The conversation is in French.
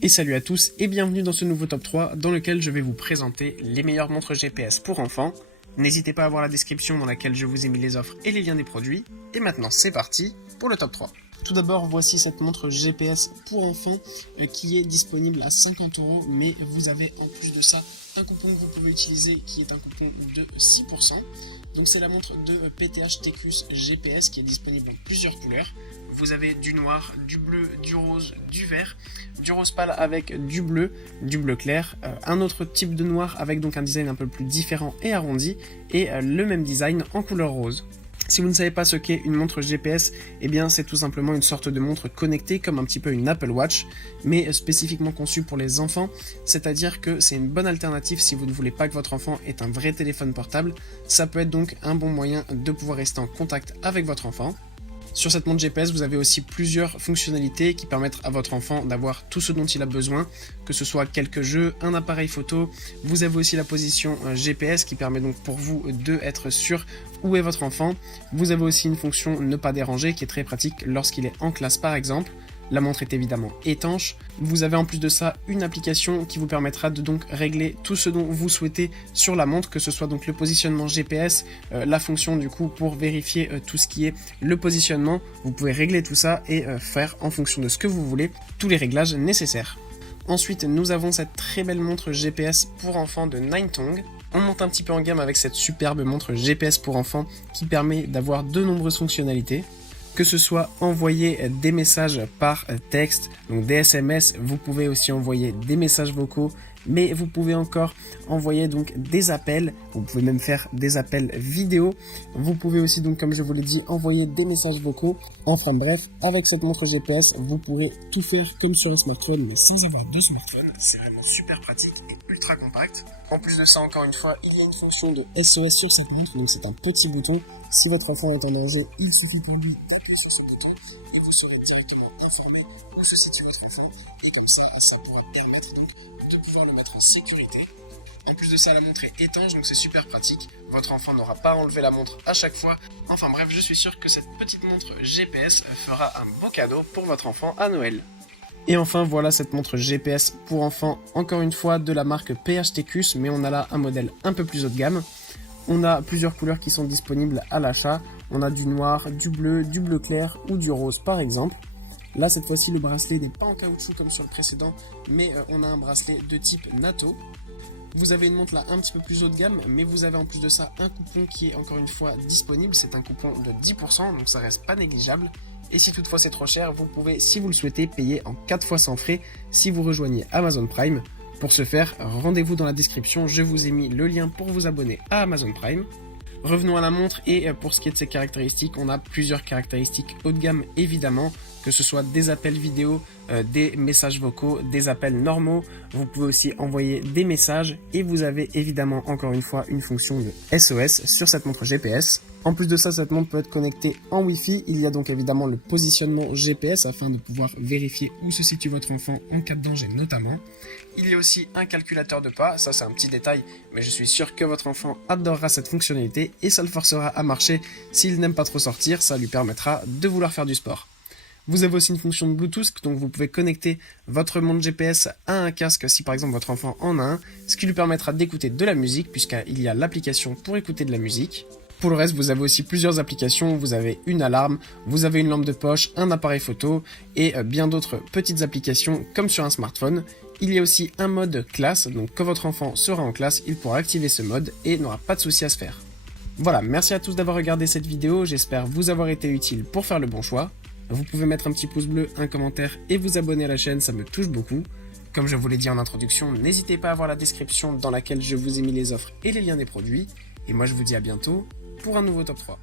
Et salut à tous et bienvenue dans ce nouveau top 3 dans lequel je vais vous présenter les meilleures montres GPS pour enfants. N'hésitez pas à voir la description dans laquelle je vous ai mis les offres et les liens des produits. Et maintenant c'est parti pour le top 3. Tout d'abord, voici cette montre GPS pour enfants qui est disponible à 50 €, mais vous avez en plus de ça un coupon que vous pouvez utiliser qui est un coupon de 6%. Donc c'est la montre de PTH Tecus GPS qui est disponible en plusieurs couleurs. Vous avez du noir, du bleu, du rose, du vert, du rose pâle avec du bleu clair, un autre type de noir avec donc un design un peu plus différent et arrondi, et le même design en couleur rose. Si vous ne savez pas ce qu'est une montre GPS, eh bien c'est tout simplement une sorte de montre connectée comme un petit peu une Apple Watch, mais spécifiquement conçue pour les enfants, c'est-à-dire que c'est une bonne alternative si vous ne voulez pas que votre enfant ait un vrai téléphone portable. Ça peut être donc un bon moyen de pouvoir rester en contact avec votre enfant. Sur cette montre GPS, vous avez aussi plusieurs fonctionnalités qui permettent à votre enfant d'avoir tout ce dont il a besoin, que ce soit quelques jeux, un appareil photo. Vous avez aussi la position GPS qui permet donc pour vous d'être sûr où est votre enfant. Vous avez aussi une fonction ne pas déranger qui est très pratique lorsqu'il est en classe par exemple. La montre est évidemment étanche. Vous avez en plus de ça une application qui vous permettra de donc régler tout ce dont vous souhaitez sur la montre, que ce soit donc le positionnement GPS, la fonction du coup pour vérifier tout ce qui est le positionnement. Vous pouvez régler tout ça et faire en fonction de ce que vous voulez tous les réglages nécessaires. Ensuite, nous avons cette très belle montre GPS pour enfants de Ninetongue. On monte un petit peu en gamme avec cette superbe montre GPS pour enfants qui permet d'avoir de nombreuses fonctionnalités. Que ce soit envoyer des messages par texte, donc des SMS, vous pouvez aussi envoyer des messages vocaux, mais vous pouvez encore envoyer donc des appels, vous pouvez même faire des appels vidéo, vous pouvez aussi donc comme je vous l'ai dit envoyer des messages vocaux. Enfin bref, avec cette montre GPS, vous pourrez tout faire comme sur un smartphone, mais sans avoir de smartphone. C'est vraiment super pratique et ultra compact. En plus de ça, encore une fois, il y a une fonction de SOS sur cette montre, donc c'est un petit bouton. Si votre enfant est en danger, il suffit pour lui d'appuyer sur ce bouton et vous serez directement informé où se situe votre enfant. Et comme ça pourra permettre donc de pouvoir le mettre en sécurité. En plus de ça, la montre est étanche, donc c'est super pratique. Votre enfant n'aura pas à enlever la montre à chaque fois. Enfin bref, je suis sûr que cette petite montre GPS fera un beau cadeau pour votre enfant à Noël. Et enfin voilà cette montre GPS pour enfants, encore une fois de la marque PH Tecus, mais on a là un modèle un peu plus haut de gamme. On a plusieurs couleurs qui sont disponibles à l'achat. On a du noir, du bleu clair ou du rose par exemple. Là cette fois-ci le bracelet n'est pas en caoutchouc comme sur le précédent, mais on a un bracelet de type NATO. Vous avez une montre là un petit peu plus haut de gamme, mais vous avez en plus de ça un coupon qui est encore une fois disponible. C'est un coupon de 10%, donc ça reste pas négligeable. Et si toutefois c'est trop cher, vous pouvez, si vous le souhaitez, payer en 4 fois sans frais si vous rejoignez Amazon Prime. Pour ce faire, rendez-vous dans la description, je vous ai mis le lien pour vous abonner à Amazon Prime. Revenons à la montre et pour ce qui est de ses caractéristiques, on a plusieurs caractéristiques haut de gamme évidemment, que ce soit des appels vidéo, des messages vocaux, des appels normaux. Vous pouvez aussi envoyer des messages et vous avez évidemment encore une fois une fonction de SOS sur cette montre GPS. En plus de ça, cette montre peut être connectée en Wi-Fi. Il y a donc évidemment le positionnement GPS afin de pouvoir vérifier où se situe votre enfant en cas de danger notamment. Il y a aussi un calculateur de pas, ça c'est un petit détail, mais je suis sûr que votre enfant adorera cette fonctionnalité et ça le forcera à marcher. S'il n'aime pas trop sortir, ça lui permettra de vouloir faire du sport. Vous avez aussi une fonction de Bluetooth, donc vous pouvez connecter votre montre GPS à un casque si par exemple votre enfant en a un, ce qui lui permettra d'écouter de la musique puisqu'il y a l'application pour écouter de la musique. Pour le reste, vous avez aussi plusieurs applications, vous avez une alarme, vous avez une lampe de poche, un appareil photo et bien d'autres petites applications comme sur un smartphone. Il y a aussi un mode classe, donc quand votre enfant sera en classe, il pourra activer ce mode et n'aura pas de souci à se faire. Voilà, merci à tous d'avoir regardé cette vidéo, j'espère vous avoir été utile pour faire le bon choix. Vous pouvez mettre un petit pouce bleu, un commentaire et vous abonner à la chaîne, ça me touche beaucoup. Comme je vous l'ai dit en introduction, n'hésitez pas à voir la description dans laquelle je vous ai mis les offres et les liens des produits. Et moi je vous dis à bientôt pour un nouveau top 3.